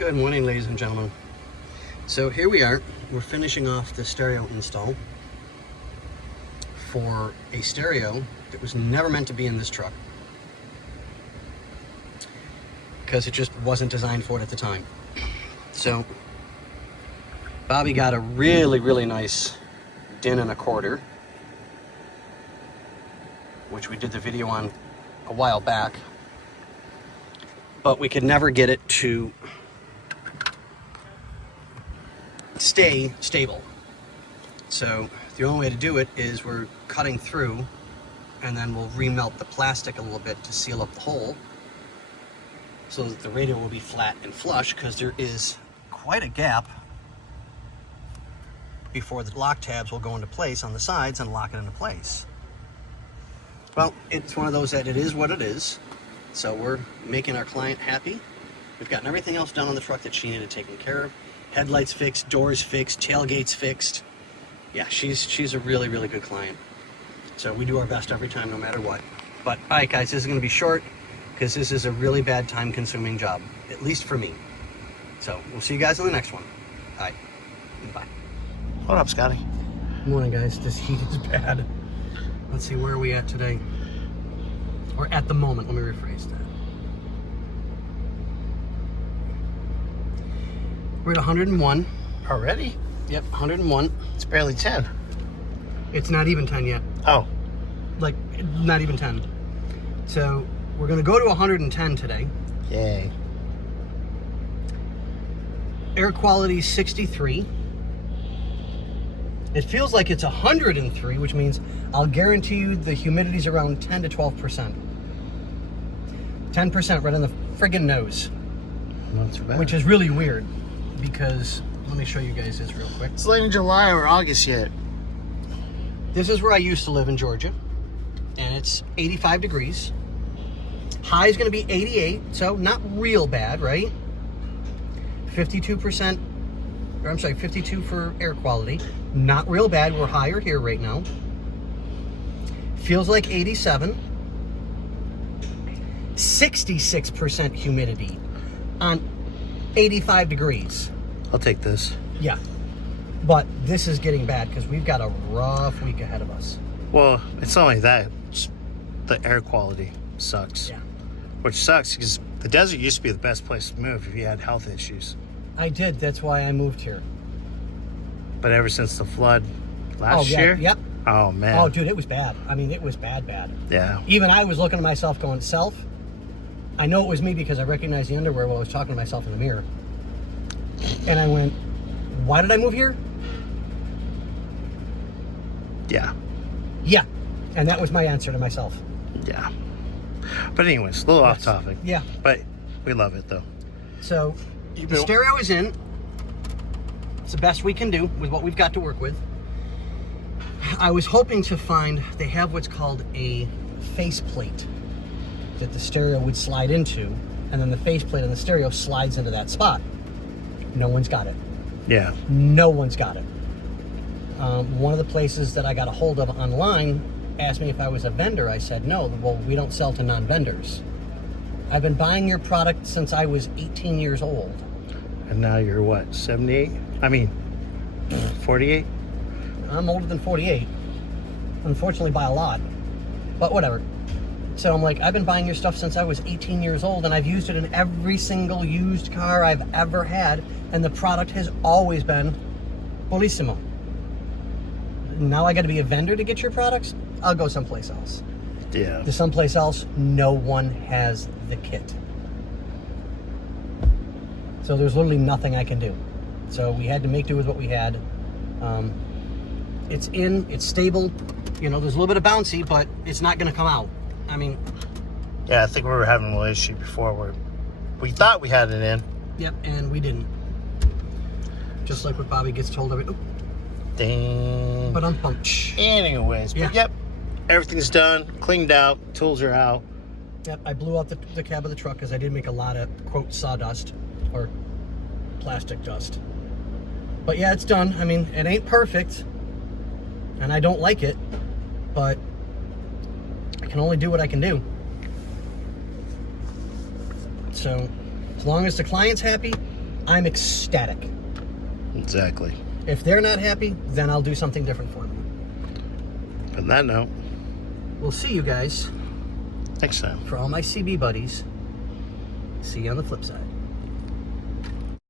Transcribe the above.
Good morning, ladies and gentlemen. So here we are. We're finishing off the stereo install for a stereo that was never meant to be in this truck because it just wasn't designed for it at the time. So Bobby got a really nice din and a quarter, which we did the video on a while back, but we could never get it to stay stable. So the only way to do it is we're cutting through, and then we'll remelt the plastic a little bit to seal up the hole so that the radio will be flat and flush, because there is quite a gap before the lock tabs will go into place on the sides and lock it into place. Well, it's one of those that it is what it is. So we're making our client happy. We've gotten everything else done on the truck that she needed taken care of. Headlights fixed, doors fixed, tailgates fixed. Yeah, she's a really good client. So we do our best every time, no matter what. But all right, guys, this is going to be short because this is a really bad time-consuming job, at least for me. So we'll see you guys on the next one. All right, bye. What up, Scotty? Good morning, guys. This heat is bad. Let's see, where are we at today? Or at the moment, let me rephrase that. We're at 101. Already? Yep, 101. It's barely 10. It's not even 10 yet. Oh. Like, not even 10. So, we're going to go to 110 today. Yay. Air quality 63. It feels like it's 103, which means I'll guarantee you the humidity's around 10 to 12%. 10% right on the friggin' nose. Not too bad. Which is really weird, because let me show you guys this real quick. It's late in July or August yet. This is where I used to live in Georgia, and it's 85 degrees. High is going to be 88, so not real bad, right? 52%, or I'm sorry, 52 for air quality. Not real bad. We're higher here right now. Feels like 87. 66% humidity on 85 degrees. I'll take this. Yeah. But this is getting bad because we've got a rough week ahead of us. Well, it's not only that. It's the air quality sucks. Yeah. Which sucks because the desert used to be the best place to move if you had health issues. I did. That's why I moved here. But ever since the flood last year? Yep. Oh, man. Oh, dude, it was bad. I mean, it was bad. Yeah. Even I was looking at myself going, self, I know it was me because I recognized the underwear while I was talking to myself in the mirror. And I went, why did I move here? Yeah. Yeah. And that was my answer to myself. Yeah. But anyways, a little off topic. Yeah. But we love it, though. So, the stereo is in. It's the best we can do with what we've got to work with. I was hoping to find, they have what's called a faceplate that the stereo would slide into, and then the faceplate on the stereo slides into that spot. No one's got it. Yeah. No one's got it. One of the places that I got a hold of online asked me if I was a vendor. I said, no, well, we don't sell to non-vendors. I've been buying your product since I was 18 years old. And now you're what, 78? I mean, 48? I'm older than 48. Unfortunately, by a lot. But whatever. So I'm like, I've been buying your stuff since I was 18 years old, and I've used it in every single used car I've ever had, and the product has always been buonissimo. Now I got to be a vendor to get your products? I'll go someplace else. Yeah. To someplace else, no one has the kit. So there's literally nothing I can do. So we had to make do with what we had. It's in, it's stable. You know, there's a little bit of bouncy, but it's not going to come out. I mean... Yeah, I think we were having a little issue before where we thought we had it in. Yep, and we didn't. Just like what Bobby gets told every... Oh. Dang. But I'm Anyways, yeah. But yep, everything's done, cleaned out, tools are out. Yep, I blew out the cab of the truck because I did make a lot of, quote, sawdust or plastic dust. But yeah, it's done. I mean, it ain't perfect, and I don't like it, but I can only do what I can do. So, as long as the client's happy, I'm ecstatic. Exactly. If they're not happy, then I'll do something different for them. On that note, We'll see you guys. next time. For all my CB buddies, see you on the flip side.